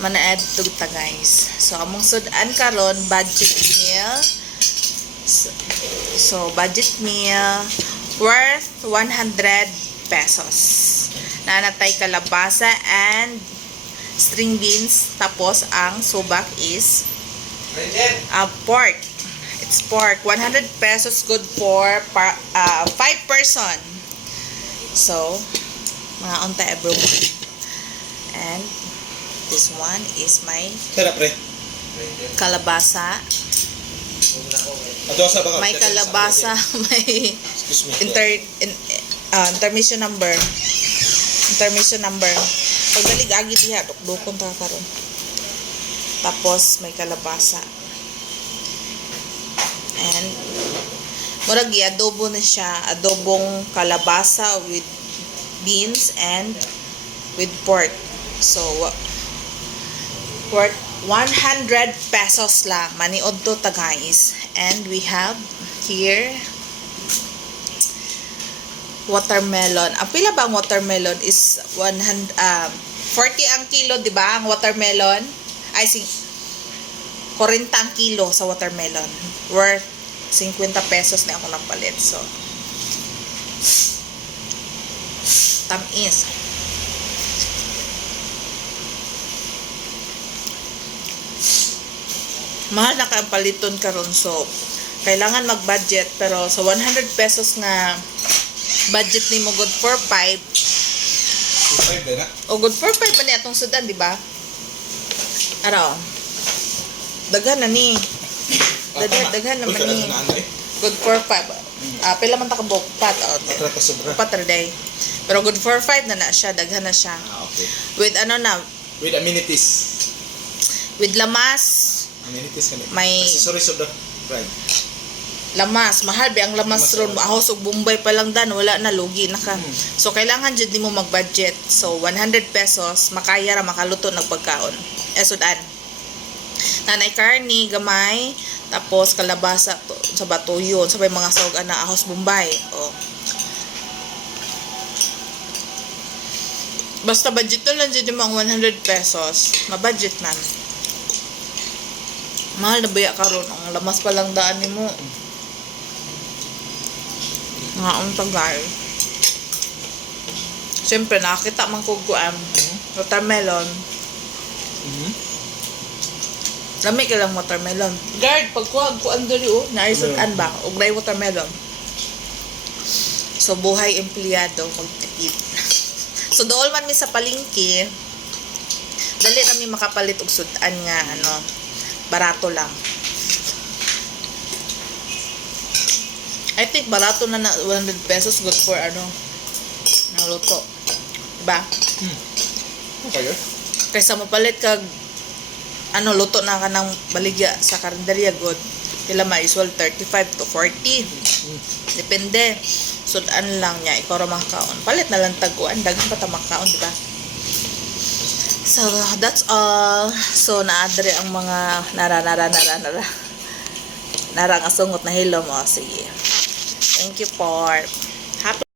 Mana-add to ta guys. So among sudan karon budget meal. So budget meal worth 100 pesos. Nanatay kalabasa and string beans. Tapos ang subak is pork. It's pork. 100 pesos, good for 5 person. So, mga unta bro. And this one is my kalabasa. May kalabasa, may intermission number. Pagdalig agi diha, dukdukon ta karon. Tapos may kalabasa. And murag i-adobo na siya, adobong kalabasa with beans and with pork. So pork 100 pesos lang. Maniod to ta guys. And we have here watermelon. Ang pila ba ang watermelon is 40 ang kilo, di ba? Ang watermelon ay 40 ang kilo sa watermelon. Worth 50 pesos na ako napalit. So tamis. Mahal na ka ang paliton karon, so kailangan mag-budget, pero sa 100 pesos nga budget ni mo good for 5. O good for 5 man ni atong sudan, di ba? Ano? Daghan na ni. Daghan naman ni. Good for 5. Pila man ta ka bukpat. Patra day. Pero good for 5 na siya, daghan na siya. Okay. With ano na? With amenities. With lamas. Amenities kanina. May accessories of the bride. Lamas, mahal ba ang lamas ron? Ahos og Bombay pa lang dan, wala na, lugi na ka. So kailangan jud nimo mag-budget. So 100 pesos makaya ra makaluto ng pagkaon. Sudan. Nanay karni gamay, tapos kalabasa sa batuyon, sabay mga sawg ana ahos Bombay. Oh. Basta budget lang jud mo ang 100 pesos, ma-budget man. Mahal na baya karon ang lamas pa lang daan nimo. Nga ang tagay. Siyempre, nakakita man ko kuan. Watermelon. Lami ka lang watermelon. Guard, pagkuhag kuan dali naisudan ba? Og nay watermelon. So, buhay empleyado, magtipid. So, dool man mi sa palengke, dali na mi makapalit og sudan nga, barato lang. I think barato na 100 pesos good for naluto. Diba? Okay. Kaysa mapalit kag luto na ka ng baligya sa karinderya good. Pila ma usual 35 to 40. Depende. Sudan lang niya ikaw ra makakaon. Palit na lang taguan, daghan pa ta makaon, diba? So, that's all. So, naadre ang mga narang asungot na hilom. O, sige. Thank you for